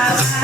más.